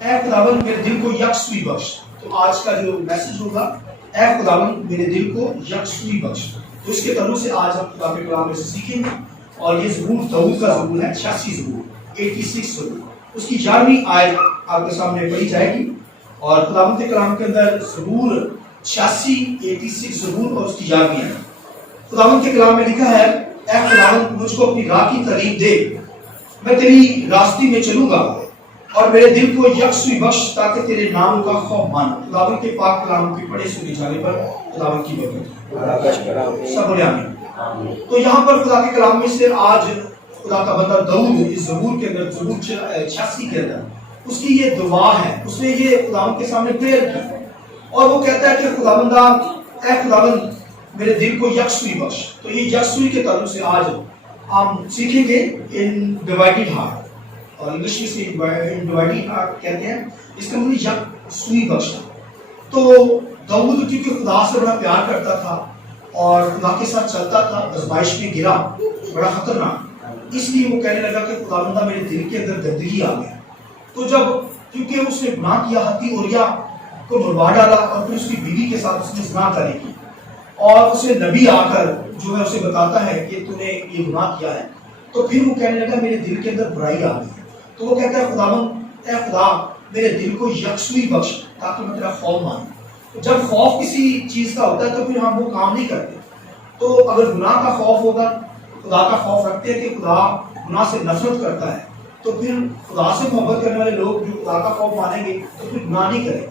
اے خداوند میرے دل کو یکسوئی بخش. تو آج کا جو میسج ہوگا اے خداوند میرے دل کو یکسوئی بخش. تو اس کے تعلق سے آج ہم خدا کے کلام میں سے سیکھیں گے. اور یہ زبور داؤد کا زبور ہے, 86 زبور, 86 زبور. اس کی 11ویں آیت آپ کے سامنے پڑھی جائے گی. اور خداوند کے کلام کے اندر زبور 86 زبور اور اس کی 11ویں آیت. خداوند کے کلام میں لکھا ہے اے خداوند مجھ کو اپنی راہ کی تعلیم دے, میں تیری راستے میں چلوں گا, اور میرے دل کو یکسوئی بخش تاکہ تیرے نام کا خوف مانوں. خداوند کے پاک کلام کے پڑھے سنے جانے پر خداوند کی برکت. سب بولے آمین. تو یہاں پر خدا کے کلام میں سے آج خدا کا بندہ داؤد اس زبور کے اندر, زبور 86 کے اندر اس کی یہ دعا ہے. اس نے یہ خداوند کے سامنے پریئر کی اور وہ کہتا ہے کہ خداوندہ اے خداوند میرے دل کو یکسوئی بخش. تو یہ یکسوئی کے تعلق سے آج ہم سیکھیں گے ان ڈیوائڈیڈ ہارٹ, اور انگلش میں سے ڈیوائڈیڈ ہارٹ کہتے ہیں, اس کا مطلب یکسوئی بخش. تو داؤد کیونکہ خدا سے بڑا پیار کرتا تھا اور خدا کے ساتھ چلتا تھا, آزمائش میں گرا بڑا خطرناک, اس لیے وہ کہنے لگا کہ خداوندہ میرے دل کے اندر گندگی آ گیا. تو جب کیونکہ اس نے گناہ کیا, ہتی اوریا کو مروا ڈالا اور پھر اس کی بیوی کے ساتھ اس نے زنا کرنے کی, اور اسے نبی آ کر جو ہے اسے بتاتا ہے کہ تو نے یہ گناہ کیا ہے, تو پھر وہ کہنے لگا میرے دل کے اندر برائی آ گئی. تو وہ کہتا ہے خداوند اے خدا میرے دل کو یکسوئی بخش تاکہ میں تیرا خوف مانوں. جب خوف کسی چیز کا ہوتا ہے تو پھر ہم وہ کام نہیں کرتے. تو اگر گناہ کا خوف ہوگا, خدا کا خوف رکھتے ہیں کہ خدا گناہ سے نفرت کرتا ہے, تو پھر خدا سے محبت کرنے والے لوگ جو خدا کا خوف مانیں گے تو پھر گناہ نہیں کریں گے.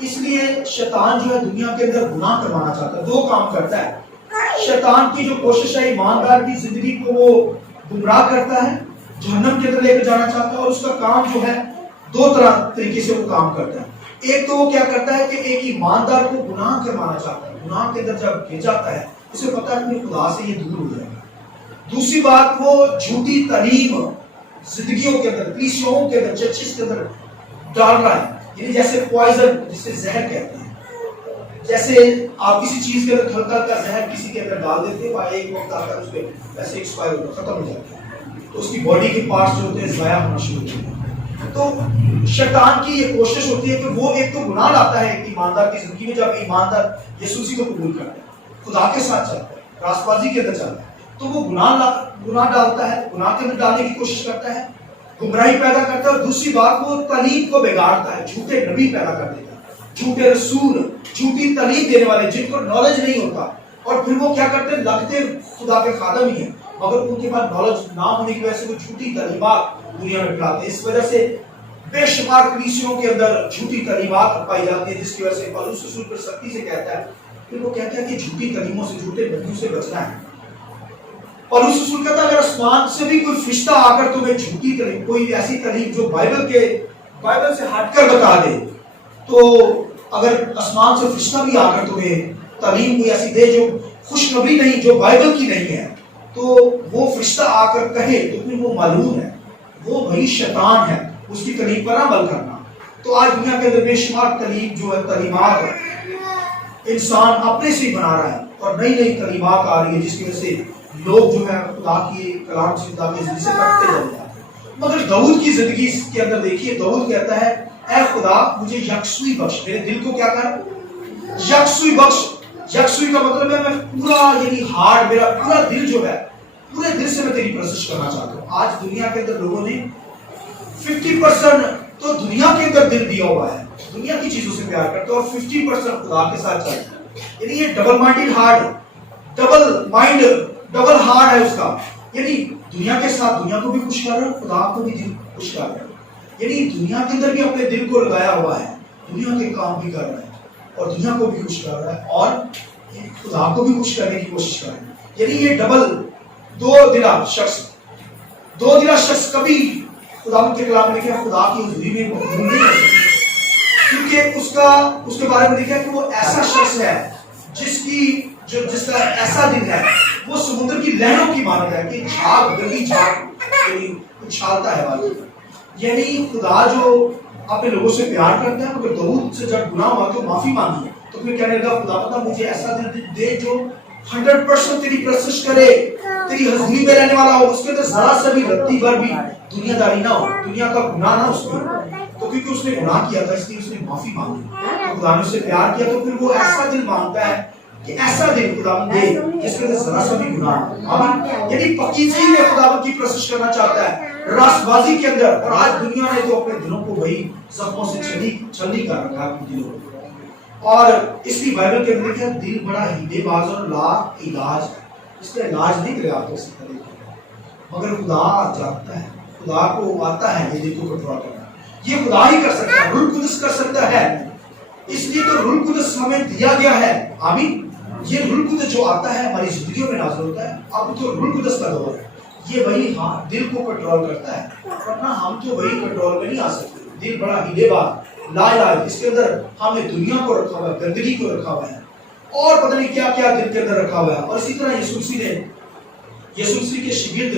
اس لیے شیطان جو ہے دنیا کے اندر گناہ کروانا چاہتا ہے, دو کام کرتا ہے. شیطان کی جو کوشش ہے ایماندار کی زندگی کو وہ گمراہ کرتا ہے, جہنم کے اندر لے کر جانا چاہتا ہے, اور اس کا کام جو ہے دو طریقے سے وہ کام کرتا ہے. ایک تو وہ کیا کرتا ہے کہ ایک ایماندار کو گناہ کروانا چاہتا ہے, گناہ کے اندر جب گر جاتا ہے اسے پتا ہے کہ خدا سے یہ دور ہو جائے گا. دوسری بات وہ جھوٹی تعلیم زندگیوں کے اندر, کلیسیوں کے اندر, چرچز کے اندر ڈال رہا ہے, یعنی جیسے پوائزن جسے زہر کہتے ہیں. جیسے آپ کسی چیز کے اندر ہلکا کا زہر کسی کے اندر ڈال دیتے ہیں, ایک وقت آتا ہے اس پہ ویسے ایکسپائر ہوتا ختم ہو جاتا ہے, تو اس کی باڈی کے پارٹس جو ہوتے ہیں ضائع ہونا شروع ہوتے ہیں. تو شیطان کی یہ کوشش ہوتی ہے کہ وہ ایک تو گناہ لاتا ہے ایک ایماندار کی زندگی میں. جب ایماندار یسوع مسیح کو قبول کرتا ہے, خدا کے ساتھ چلتا ہے, راست بازی کے اندر چلتا ہے, تو وہ گناہ ڈالتا ہے, گناہ کے اندر ڈالنے کی کوشش کرتا ہے, گمراہی پیدا کرتا ہے. اور دوسری بات وہ تعلیم کو بگاڑتا ہے, جھوٹے نبی پیدا کر دیتا ہے, جھوٹے رسول, جھوٹی تعلیم دینے والے جن کو نالج نہیں ہوتا, اور پھر وہ کیا کرتے ہیں لگتے خدا کے خادم ہی ہیں مگر ان کے پاس نالج نہ ہونے کی وجہ سے وہ جھوٹی تعلیمات دنیا میں پھیلاتے ہیں. اس وجہ سے بے شمار کلیسیوں کے اندر جھوٹی تعلیمات پائی جاتی ہیں, جس کی وجہ سے پولس رسول پر سختی سے کہتا ہے, پھر وہ کہتا ہے کہ جھوٹی تعلیموں سے, جھوٹے نبیوں سے بچنا ہے. پولس رسول کہتا ہے اگر آسمان سے بھی کوئی فرشتہ آ کر تمہیں جھوٹی تعلیم, کوئی ایسی تعلیم جو بائبل سے ہٹ کر بتا دے, تو اگر آسمان سے فرشتہ بھی آ کر تمہیں تعلیم کوئی ایسی دے جو خوشخبری نہیں, جو بائبل کی نہیں ہے, تو وہ فرشتہ آ کر کہے تو پھر وہ معلوم ہے وہ وہی شیطان ہے, اس کی تعلیم پر عمل کرنا. تو آج دنیا کے اندر بے شمار تعلیم جو ہے, تعلیمات انسان اپنے سے ہی بنا رہا ہے, اور نئی نئی تعلیمات آ رہی ہے جس کی وجہ سے لوگ جو ہے خدا کی کلام سے, خدا کی زندگی سے کٹتے جا رہے ہیں. مگر داؤد کی زندگی کے اندر دیکھیے, داؤد کہتا ہے اے خدا مجھے یکسوئی بخش, میرے دل کو کیا کر یکسوئی بخش. یکسوئی کا مطلب ہے میں پورا, یعنی ہارٹ, میرا پورا دل جو ہے, پورے دل سے میں تیری پرستش کرنا چاہتا ہوں. آج دنیا کے اندر لوگوں نے 50% تو دنیا کے اندر دل دیا ہوا ہے, دنیا کی چیزوں سے پیار کرتے ہیں, اور 50% خدا کے ساتھ چلتے ہیں. یعنی یہ double minded heart, double heart ہے اس کا, یعنی دنیا کے ساتھ دنیا کو بھی خوش کر رہا ہے, خدا کو بھی دل خوش کر رہا ہے. یعنی دنیا کے اندر بھی اپنے دل کو لگایا ہوا ہے, دنیا کے کام بھی کر رہا ہے, اور دنیا کو بھی خوش کر رہا ہے, اور خدا کو بھی خوش کرنے کی کوشش کر رہا ہے. یعنی یہ ڈبل دو دلا شخص کبھی خدا کے کلام میں لکھا خدا کی حضوری میں مقبول نہیں کر سکتا, کیونکہ اس کے بارے میں لکھا کہ وہ ایسا شخص ہے جس کا ایسا دل ہے وہ سمندر کی لہروں کی مانند ہے کہ گلی جھاگ اچھالتا ہے والی. یعنی خدا جو اپنے لوگوں سے پیار کرتا ہے, مگر داؤد سے جب گناہ ہوا تو معافی مانگی, تو پھر کہنے لگا خدا پتہ مجھے ایسا دل دے جو 100% تیری پرستش کرے, تیری حضوری میں رہنے والا ہو, اس کے اندر ذرا سا بھی رتی بھر بھی دنیا داری نہ ہو, دنیا کا گناہ نہ اس میں. تو کیونکہ اس نے گناہ کیا تھا اس لیے اس نے معافی مانگی، تو خدا نے اس سے پیار کیا، تو پھر وہ ایسا دل مانگتا ہے کہ ایسا دل خدا دے جس کے اندر ذرا سا بھی گناہ، آمین، یعنی پاکیزگی میں خدا کی پرستش کرنا چاہتا ہے، راست بازی کے اندر۔ اور آج دنیا نے تو اپنے دلوں کو وہی زخموں سے چھلنی کر رکھا ہے اپنے دلوں کو، اور اس لیے بائبل کے اندر لکھا ہے دل بڑا ہیلے باز اور لا علاج ہے، اس کا علاج نہیں کرے آپ اس طرح، مگر خدا جانتا ہے، خدا کو آتا ہے یہ دل کو کنٹرول کرنا، یہ خدا ہی کر سکتا ہے، روح القدس کر سکتا ہے، اس لیے تو روح القدس ہمیں دیا گیا ہے، آمین۔ یہ روح القدس جو آتا ہے ہماری زندگیوں میں نازل ہوتا ہے، اب تو روح القدس کا دور ہے، یہ وہی دل کو کنٹرول کرتا ہے، ورنہ ہم تو وہی کنٹرول میں نہیں آ سکتے۔ دل بڑا ہیلے باز لا علاج، اس کے اندر ہم نے دنیا کو رکھا ہوا ہے، گندگی کو رکھا ہوا ہے، اور پتہ نہیں کیا کیا دل کے اندر رکھا ہوا ہے۔ اور اسی طرح یسوع مسیح کے شاگرد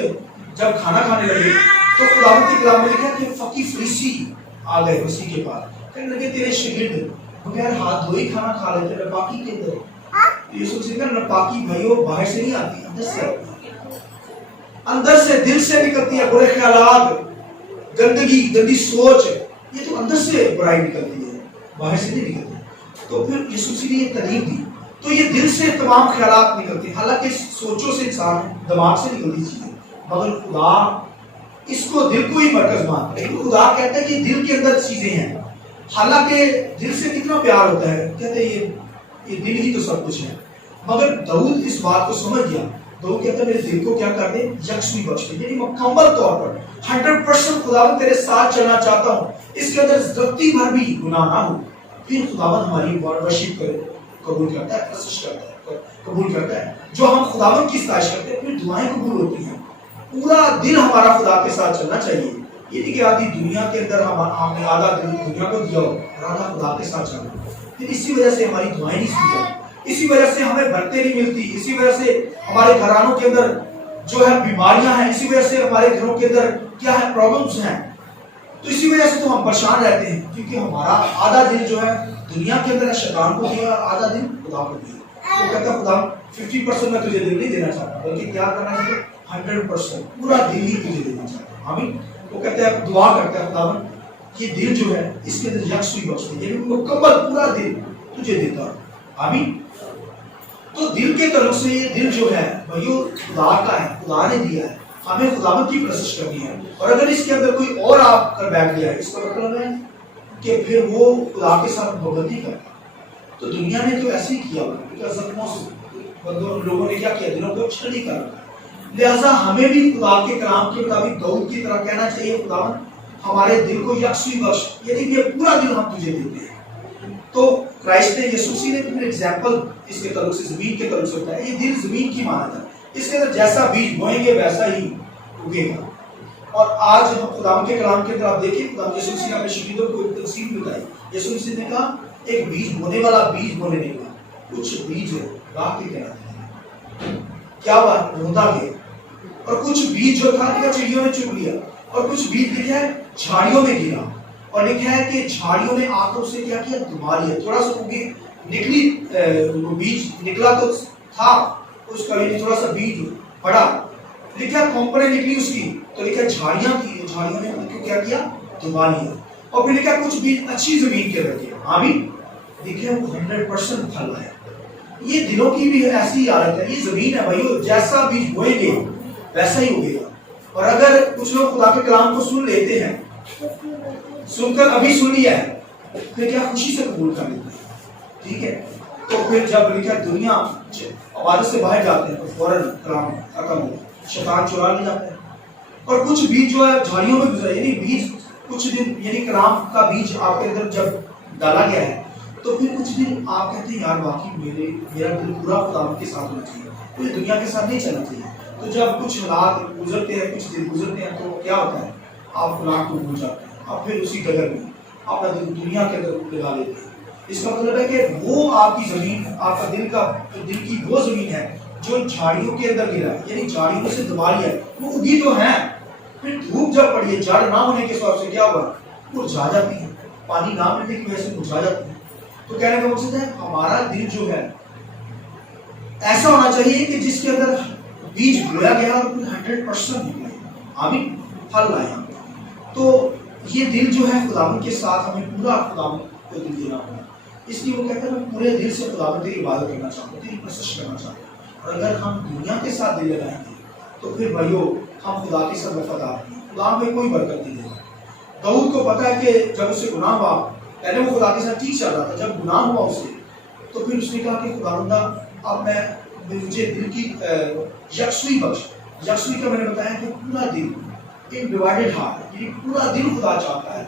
جب کھانا کھانے لگے تو خداوند کے کلام میں لکھا کہ فقی فریسی آ گئے مسیح کے پاس، کہنے لگے تیرے شاگرد بغیر ہاتھ دھوئے کھانا کھا لیتے، ناپاکی کے اندر۔ یسوع مسیح نے کہا ناپاکی بھائیو باہر سے نہیں آتی، اندر سے آتی ہے، اندر سے دل سے نکلتی ہے، برے خیالات، گندگی، گندی سوچ، یہ تو اندر سے برائی نکلتی ہے، باہر سے نہیں نکلتی۔ تو پھر یسوع مسیح نے یہ تعلیم دی، تو یہ دل سے تمام خیالات نکلتے ہیں، حالانکہ سوچوں سے انسان دماغ سے نکلتی چیزیں، مگر خدا اس کو دل کو ہی مرکز مانتا ہے، خدا کہتا ہے کہ دل کے اندر چیزیں ہیں، حالانکہ دل سے کتنا پیار ہوتا ہے، کہتے ہیں یہ دل ہی تو سب کچھ ہے، مگر داؤد اس بات کو سمجھ گیا، داؤد کہتا ہے میرے دل کو کیا کر دے، یکسوئی بخش دے، یعنی مکمل طور پر 100% خداوند تیرے ساتھ چلنا چاہتا ہوں، اس کے اندر ذرتی بھر بھی گناہ نہ ہو، پھر خداوند ہماری ورشپ کرے، قبول کرتا ہے، پرستش کرتا ہے، قبول کرتا ہے، جو ہم خداوند کی ستائش کرتے ہیں پھر دعائیں قبول ہوتی ہیں، پورا دل ہمارا خدا کے ساتھ چلنا چاہیے، یہ نہیں کہ آدھی دنیا کے اندر ہم نے آدھا دل دنیا کو دیا ہو اور آدھا خدا کے ساتھ چلنا، پھر اسی وجہ سے ہماری دعائیں نہیں سنی جاتی، اسی وجہ سے ہمیں برکتیں نہیں ملتی، اسی وجہ سے ہمارے گھرانوں کے اندر جو ہے بیماریاں ہیں، اسی وجہ سے ہمارے گھروں کے اندر کیا ہے پرابلمز ہیں، تو اسی وجہ سے تو ہم پریشان رہتے ہیں، کیونکہ ہمارا آدھا دل جو ہے دنیا کے اندر شیطان کو دیا اور آدھا دل خدا کو دیا۔ وہ کہتا ہے خدا 50% میں تجھے دل نہیں دینا چاہتا، بلکہ کیا کرنا چاہیے 100% پورا دل ہی تجھے دینا چاہتا ہے، آمین۔ وہ کہتا ہے دعا کرتا ہے خداوند یہ دل جو ہے اس کے اندر یکسوئی بخش دے، یعنی مکمل پورا دل تجھے دیتا ہے، آمین۔ تو دل کے تعلق سے یہ دل جو ہے بھائیو خدا کا ہے، خدا نے دیا ہے، ہمیں خداوند کی پرستش کرنی ہے، اور اگر اس کے اندر کوئی اور آپ کر بیٹھ گیا ہے اس کا مطلب ہے کہ پھر وہ خدا کے ساتھ بغاوت کرتا، تو دنیا نے تو ایسے ہی کیا لوگوں نے کیا کیا، دلوں کو چھلی کر رکھا، لہٰذا ہمیں بھی خدا کے کلام کے مطابق داؤد کی طرح کہنا چاہیے خداوند ہمارے دل کو یکسوئی بخش، یعنی کہ پورا دل ہم تجھے دیتے ہیں۔ تو کرائسٹ نے یسوع مسیح نے پھر ایگزامپل اس کے تعلق سے زمین کے تعلق سے ہوتا ہے، یہ دل زمین کی مانند ہے، اس کے اندر جیسا بیج بوئیں گے ویسا ہی اگے گا، اور آج ہم خدا کے کلام کے اندر آپ دیکھیں خدا یسوع مسیح نے اپنے شاگردوں کو ایک تقسیم بتائی، یسوع مسیح نے کہا ایک بیج بونے والا بیج بونے نکلا، کچھ بیج راہ کے کنارے کیا ہوا روندہ گیا، اور کچھ بیج جو تھا چڑیوں نے چگ لیا، اور کچھ بیج لکھا ہے جھاڑیوں میں گرا، اور لکھا ہے کہ جھاڑیوں نے آ کر اسے کیا کیا دبا لیا، تھوڑا سا اگی نکلی بیج نکلا تو تھا اس کا یعنی تھوڑا سا بیج پڑا، لکھا کھوپڑیں نکلی اس کی تو لکھا جھاڑیاں تھی، جھاڑیوں نے ان کو کیا کیا دبا لیا، اور پھر لکھا کچھ بیج اچھی زمین کے رکھے، آمین، دیکھیں وہ 100% پھل ہے۔ یہ دلوں کی بھی ایسی ہی حالت ہے، یہ زمین ہے بھائیو، جیسا بیج بوئیں گے ویسا ہی ہوگے گا، اور اگر کچھ لوگ خدا کے کلام کو سن لیتے ہیں، سن کر ابھی سن لیا ہے پھر کیا خوشی سے قبول کر لیتے ہیں، ٹھیک ہے، تو پھر جب لکھا دنیا عبادت سے باہر جاتے ہیں تو فوراً کلام ختم ہو، شیطان چرا لے جاتا ہے، اور کچھ بیج جو ہے جھاڑیوں میں گزرا، یعنی بیج کچھ دن یعنی کلام کا بیج آپ کے اندر جب ڈالا گیا ہے تو پھر کچھ دن آپ کہتے ہیں یار واقعی میرا دل پورا خدا کے ساتھ ہونا چاہیے، مجھے دنیا کے ساتھ نہیں چلنا چاہیے، تو جب کچھ حالات گزرتے ہیں کچھ دن گزرتے ہیں تو کیا ہوتا ہے آپ خدا کو بھول جاتے ہیں، آپ پھر اسی قدر میں اپنا دل دنیا کے اندر لگا لیتے ہیں۔ اس کا مطلب ہے کہ وہ آپ کی زمین، آپ کا دل کی وہ زمین ہے جو جھاڑیوں کے اندر گرا ہے، یعنی جھاڑیوں سے دبا لیا ہے، وہ اگی تو ہے، پھر دھوپ جب پڑی ہے جڑ نہ ہونے کے سبب سے کیا ہوا مرجھا جاتی ہے، پانی نہ ملنے کی وجہ سے مرجھا جاتی ہے۔ تو کہنے کا مقصد ہے ہمارا دل جو ہے ایسا ہونا چاہیے کہ جس کے اندر بیج بویا گیا اور 100% نکلے، آمین، پھل لائے۔ تو یہ دل جو ہے خداوند کے ساتھ ہمیں پورا خداوند کو دل دینا ہوگا. اس لیے وہ کہتا ہے میں پورے دل سے خداوند تیری عبادت کرنا چاہتا ہوں, تیری پرستش کرنا چاہتا ہوں. اور اگر ہم دنیا کے ساتھ دل لگائیں گے تو پھر بھائیو ہم خدا کے ساتھ وفادار نہیں, خدا ہمیں کوئی برکت نہیں دے گا. داؤد کو پتا ہے کہ جب اسے گناہ ہوا, پہلے وہ خدا کے ساتھ ٹھیک چل رہا تھا, جب گناہ ہوا اسے تو پھر اس نے کہا کہ خداوندہ اب مجھے دل کی یکسوئی بخش. یکسوئی کا میں نے بتایا کہ پورا دل, ایک ڈیوائڈیڈ ہارٹ, یعنی پورا دل خدا چاہتا ہے.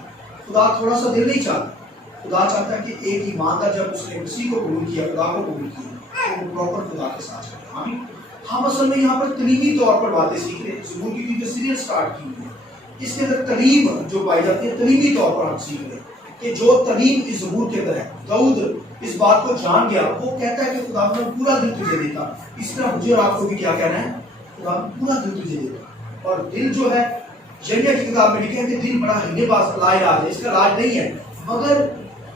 خدا تھوڑا سا دل نہیں چاہتا, خدا چاہتا ہے کہ ایک ایماندار جب اس نے کسی کو قبول کیا, خدا کو قبول کیا, تو وہ پراپر خدا کے ساتھ چلے. آمین. ہم اصل میں یہاں پر تعلیمی طور پر باتیں سیکھ رہے ہیں. زبور کی جو سیریل سٹارٹ کی ہوئی ہے اس کے اندر تعلیم جو پائی جاتی ہے تعلیمی طور پر ہم سیکھ رہے ہیں کہ جو تعلیم اس زبور کے اندر ہے. داؤد اس بات کو جان گیا, وہ کہتا ہے کہ خدا نے پورا دل تجھے دیتا, اس طرح مجھے اور آپ کو بھی کیا کہنا ہے, خدا پورا دل تجھے دیتا. اور دل جو ہے یرمیا کی کتاب میں لکھا ہے کہ دل بڑا ہیلے باز لا علاج ہے, اس کا علاج نہیں ہے, مگر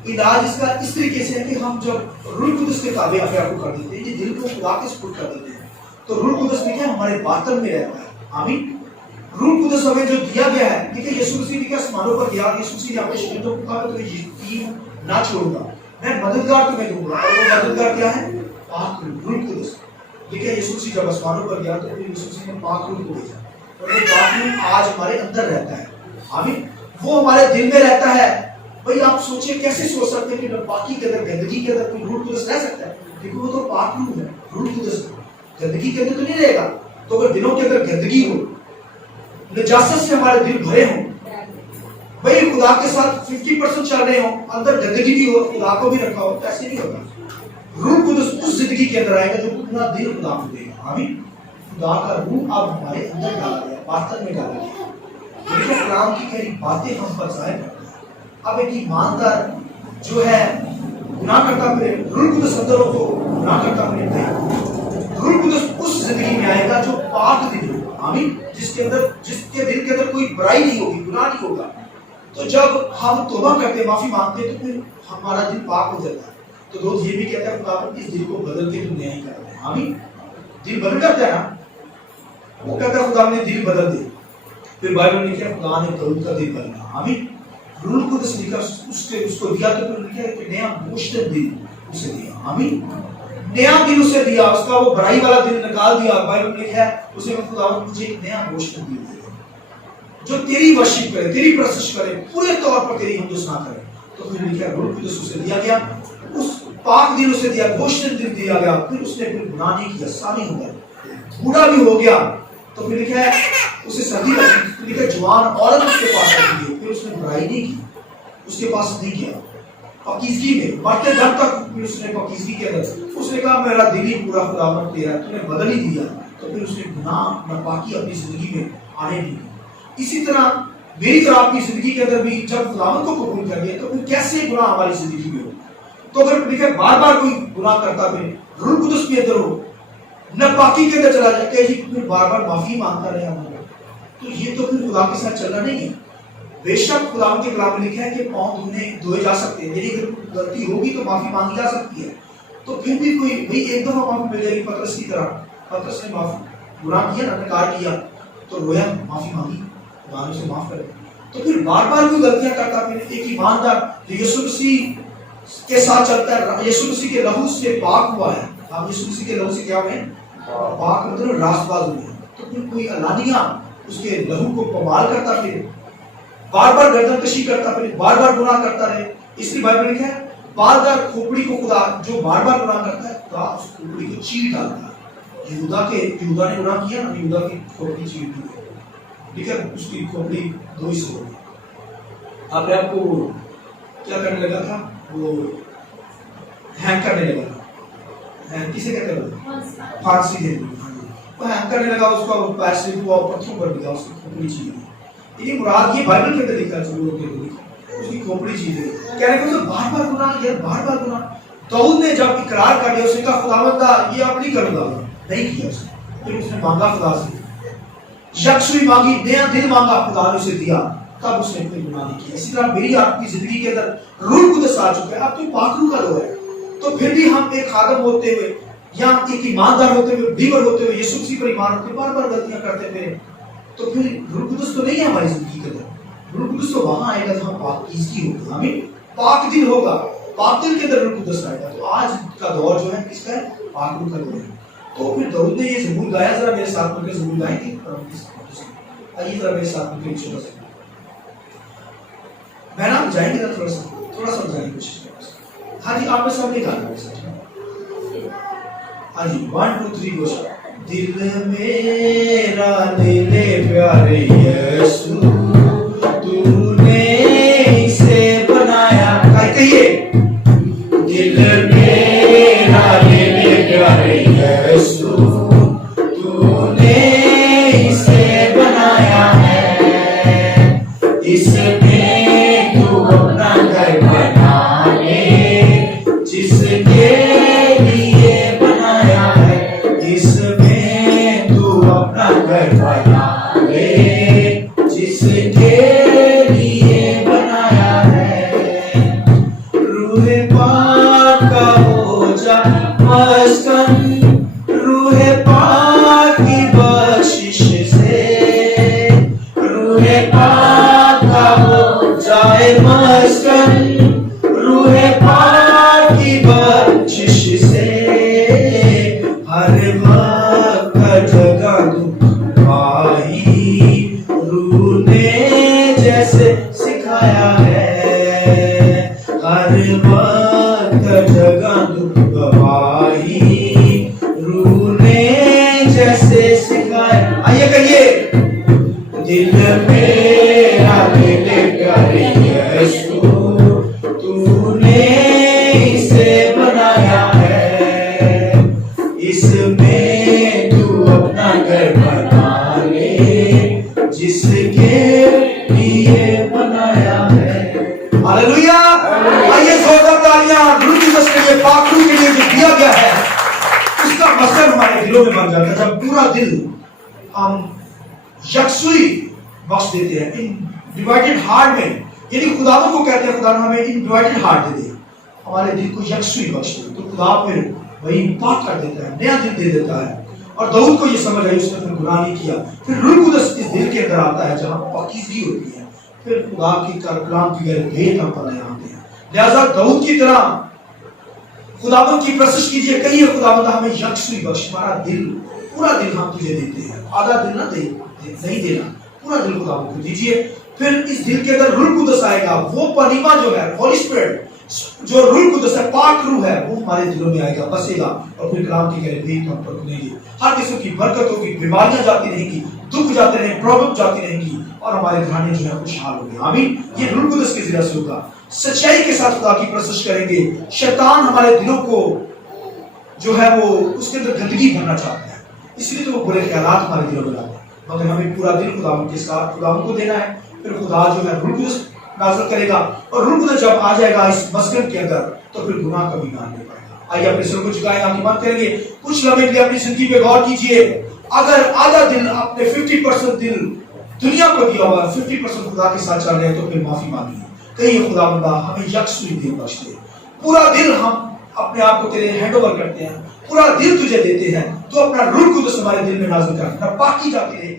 علاج اس کا اس طریقے سے ہے کہ ہم جب روح القدس کے تابع اپنے آپ کو کر دیتے ہیں, یہ دل کو خدا کے سپرد کر دیتے ہیں, تو روح القدس لکھا ہے ہمارے باطن میں رہتا ہے. آمین. روح القدس ہمیں جو دیا گیا ہے, دیکھیں یسوع مسیح نے کیا آسمانوں پر گیا, یسوع مسیح نے اپنے شاگردوں کو کہا کہ یقین نہ چھوڑوں گا, میں مددگار تمہیں دوں گا. اور وہ مددگار کیا ہے, پاک روح القدس. دیکھیں یسوع مسیح جب آسمانوں پر گیا تو پھر یسوع مسیح نے پاک روح کو بھیجا, اور وہ پاک روح آج ہمارے اندر رہتا ہے. آمین. وہ ہمارے دل میں رہتا ہے. بھائی آپ سوچیں, کیسے سوچ سکتے ہیں کہ پاکی کے اندر, گندگی کے اندر کوئی روح القدس رہ سکتا ہے؟ دیکھو وہ تو پاک روح ہے. روح القدس گندگی کے اندر تو نہیں رہے گا. تو اگر دلوں کے اندر گندگی ہو, نجاست سے ہمارے دل بھرے ہوں, بھائی خدا کے ساتھ 50% چل رہے ہوں, اندر گندگی بھی ہو, خدا کو بھی رکھا ہو, تو ایسے نہیں ہوگا. روح القدس اس زندگی کے اندر آئے گا جو پورا دل خدا کو دے گا. آمین. خدا کا روح اب ہمارے اندر ڈالا گیا, باطن میں ڈالا گیا. لیکن کلام کی کئی باتیں ہم پر ظاہر کرتے ہیں. اب ایک ایماندار جو ہے گناہ کرتا پھرے, روح القدس اندر ہو تو گناہ کرتا پھرے نہیں. روح القدس اس زندگی میں آئے گا جو پاک دل ہوگا. آمین. جس کے دل کے اندر کوئی برائی نہیں ہوگی, گناہ نہیں ہوگا. تو جب ہم توبہ کرتے, معافی مانگتے, تو پھر ہمارا دل پاک ہو جاتا ہے. تو دوست یہ بھی کہتا ہے خدا پر اس دل کو بدل کے تم نیا ہی کر دے. آمین. دل بدل جاتا ہے نا, وہ کہتا ہے خدا نے دل بدل دے. پھر بائبل میں کیا, خدا نے داؤد کا دل بدلا. آمین. روح القدس لکھا اس کو دیا, تو پھر لکھا کہ نیا مشتد دل اسے دیا. آمین. نیا دل اسے دیا, اس کا وہ برائی والا دل نکال دیا. بائبل میں لکھا ہے اسے خدا نے مجھے ایک نیا مشتد دل دیا جو تیری ورشپ کرے, تیری پرستش کرے, پورے طور پر تیری ہمدوسنا کرے. تو پھر لکھا روح القدس اسے دیا گیا, اس پاک دل اسے دیا, مشتد دل دیا گیا. پھر اس نے پھر گناہ نہیں کیا, سانی ہو گیا, بوڑھا بھی ہو گیا. تو پھر لکھا ہے اسے سردی لگی, لکھا جوان عورت اس کے پاس آتی ہے, پھر اس نے برائی نہیں کی, اس کے پاس نہیں کیا. پاکیزگی میں مرتے دم تک اس نے پاکیزگی کے اندر اس نے کہا میرا دل ہی پورا خداوند تیرا ہے, تو نے بدل ہی دیا. تو پھر اس نے گناہ ناپاکی اپنی زندگی میں آنے نہیں دی. اسی طرح میری طرح اپنی زندگی کے اندر بھی جب خداوند کو قبول کر لیا, تو پھر کیسے گناہ ہماری زندگی میں ہو. تو اگر دیکھیں بار بار کوئی گناہ کرتا پھر روح القدس کے اندر ہو, ناپاکی کے اندر چلا جائے کہ جی پھر بار بار معافی مانگتا رہے ہمارا, تو یہ تو پھر خدا کے ساتھ چلنا نہیں ہے. بے شک خدا کے کلام میں لکھا ہے کہ پاؤں دھوئے جا سکتے ہیں, میری اگر غلطی ہوگی تو معافی مانگی جا سکتی ہے. تو پھر بھی کوئی بھائی ایک دفعہ معافی مل جائے گی, پترس کی طرح. پترس نے معافی گناہ کیا, انکار کیا, تو رویا, معافی مانگی, خدا نے اسے معاف کرے. تو پھر بار بار کوئی غلطیاں کرتا, پھر ایک ایماندار جو یسوع مسیح کے ساتھ چلتا ہے, یسوع مسیح کے لہو سے پاک ہوا ہے. آپ یسوع مسیح کے لہو سے کیا ہوئے ہیں, پاک, مطلب راست باز ہوئے ہیں. تو پھر کوئی علانیہ اس کے لہو کو پمال کرتا, پھر بار بار گردن کشی کرتا, پھر بار بار گناہ کرتا رہے. اس لیے بائبل میں لکھا ہے بار بار کھوپڑی کو خدا جو بار بار گناہ کرتا ہے, خدا اس کھوپڑی کو چیر ڈالتا ہے. یہودا نے گناہ کیا نا, یہودا کی کھوپڑی چیر دی, لیکن اس کی کھوپڑی 2 حصے ہو گئی. اپنے آپ کو کیا کرنے لگا تھا, وہ ہینگ کرنے لگا تھا. کسے کہتے ہیں, پھانسی دے دی. وہ ہینگ کرنے لگا, اس کا پیر سلپ ہوا, پتھروں پر گیا, اس کی کھوپڑی چیر دی. یہ مراد یہ بائبل کے اندر لکھا ہے, ضرورت کے اندر لکھا ہے, اس کی کھوپڑی چیز ہے. کہنے کو تو بار بار گناہ کیا, بار بار گناہ. داؤد نے جب اقرار کر لیا, اس نے کہا خداوندہ یہ اب نہیں کروں گا, نہیں کیا اس نے. پھر اس نے مانگا خدا سے, یکسوئی مانگی, نیا دل مانگا, خدا نے اسے دیا, تب اس نے کوئی گناہ نہیں کیا. اسی طرح میری آپ کی زندگی کے اندر روح القدس آ چکا ہے, اب تو پاک روح کا لو ہے. تو پھر بھی ہم ایک خادم ہوتے ہوئے یا ایک ایماندار ہوتے ہوئے, بیور ہوتے ہوئے, یسوع مسیح پر ایمان ہوتے ہوئے بار بار غلطیاں کرتے پھر, تو پھر روح القدس تو نہیں ہے ہماری زندگی کے اندر. روح القدس قدس تو وہاں آئے گا جہاں پاکیزگی ہوگی، آمین، پاک دل ہوگا، پاک دل کے اندر روح القدس آئے گا۔ تو آج کا دور جو ہے کس کا ہے؟ پاک روح کا دور ہے۔ تو پھر داؤد نے یہ زبور گایا، ذرا میرے ساتھ مل کے زبور گائیں گے، آئیے ذرا میرے ساتھ مل کے چھوٹا سا میں نا جائیں گے ذرا تھوڑا سا جانے کی کوشش کریں۔ ہاں جی آپ نے سب نے گانا میرے ساتھ، ہاں جی 1 2 3 گوش۔ دل میرا دل پیارے یسوع تو نے اسے بنایا، کہیے دل میرا دل پیارے یسوع تو نے اسے بنایا ہے، اس میں تو اپنا گھر بنا لے، جس کے لیے بنایا ہے، اس میں تو اپنا گھر بنا لے، جس کے لیے بنایا ہے۔ روح پاک کا ہو جا مسکن، روح پاک کی بخشش سے، روح پاک کا ہو جائے مسکن، روح پاک کی بخشش سے، ہر وقت جگہ دعائی روح نے جیسے سکھایا ہے، ہر وقت جگہ دعائی روح نے جیسے سکھایا۔ آئیے کہیے دل میرا دل پیارے یسوع تو نے اسے بنایا ہے، اس میں تو اپنا گھر بنا لے، جس کے لیے بنایا ہے۔ ہاللویا، آئیے زوردار تالیاں روح القدس کے لیے، پاک روح کے لیے جو دیا گیا ہے اس کا مسکن ہمارے دلوں میں بن جاتا ہے، جب پورا دل ہم یکسوئی بخش دیتے ہیں ان ڈیوائیڈڈ ہارٹ میں، یعنی خدا کو کہتے ہیں خدا نے ہمیں ان ڈیوائیڈڈ ہارٹ دے دے، ہمارے دل کو یکسوئی بخش دے، تو خدا پھر وہی پاک کر دیتا ہے، نیا دل دے دیتا ہے۔ اور داؤد کو یہ سمجھ آئی، اس نے پھر گناہ نہیں کیا، پھر روح القدس اس دل کے اندر آتا ہے جہاں پاکیزگی ہوتی ہے، پھر خدا کی کلام کی گہرے بھید ہم پر نیا آتے ہیں۔ لہذا داؤد کی طرح خداوند کی پرستش کیجیے، کہیے خداوند ہمیں یکسوئی بخش، ہمارا دل پورا دل ہم تجھے دیتے ہیں، آدھا دل نہ نہیں دینا، پورا دل خداوند کو دیجیے۔ پھر اس دل کے اندر روح القدس آئے گا، وہ پنیما جو ہے ہولی اسپرٹ جو روح القدس ہے، پاک روح ہے، وہ ہمارے دلوں میں آئے گا، بسے گا، اور پھر کلام کی گہرے بھید ہم پر کھلیں گے، ہر قسم کی برکت ہوگی، بیماریاں جاتی رہیں گی، دکھ جاتے رہیں، پرابلم جاتی رہیں گی، اور ہمارے گھرانے جو ہے خوشحال ہوں گے۔ آمین، یہ روح القدس کے ذریعے سے ہوگا۔ سچائی کے ساتھ خدا کی پرستش کریں گے۔ شیطان ہمارے دلوں کو جو ہے وہ اس کے اندر گندگی بھرنا چاہتا ہے، اس لیے تو وہ برے خیالات ہمارے دلوں میں لاتے ہیں، مگر ہمیں پورا دل خداوند کے ساتھ خداوند کو دینا ہے۔ پھر خدا جو ہے روح القدس نازل کرے گا، اور روح القدس جب آ جائے گا اس مسکن کے اندر تو پھر گناہ کبھی نہ نہیں پڑے گا۔ آئیے اپنے سر کو جھکائیں، آپ ایمان کریں گے، کچھ لمحے کے لیے اپنی زندگی پہ غور کیجیے۔ اگر آدھا دل اپنے 50% دل دنیا کو دیا ہوا، 50% خدا کے ساتھ چل رہے ہیں، تو پھر معافی مانگیے، کہیے خدا بندہ ہمیں یکسوئی دل بخش دے، پورا دل ہم اپنے آپ کو تیرے ہینڈ اوور کرتے ہیں، پورا دل تجھے دیتے ہیں، تو اپنا روح القدس ہمارے دل میں نازل کر، پاکی جاتی رہے۔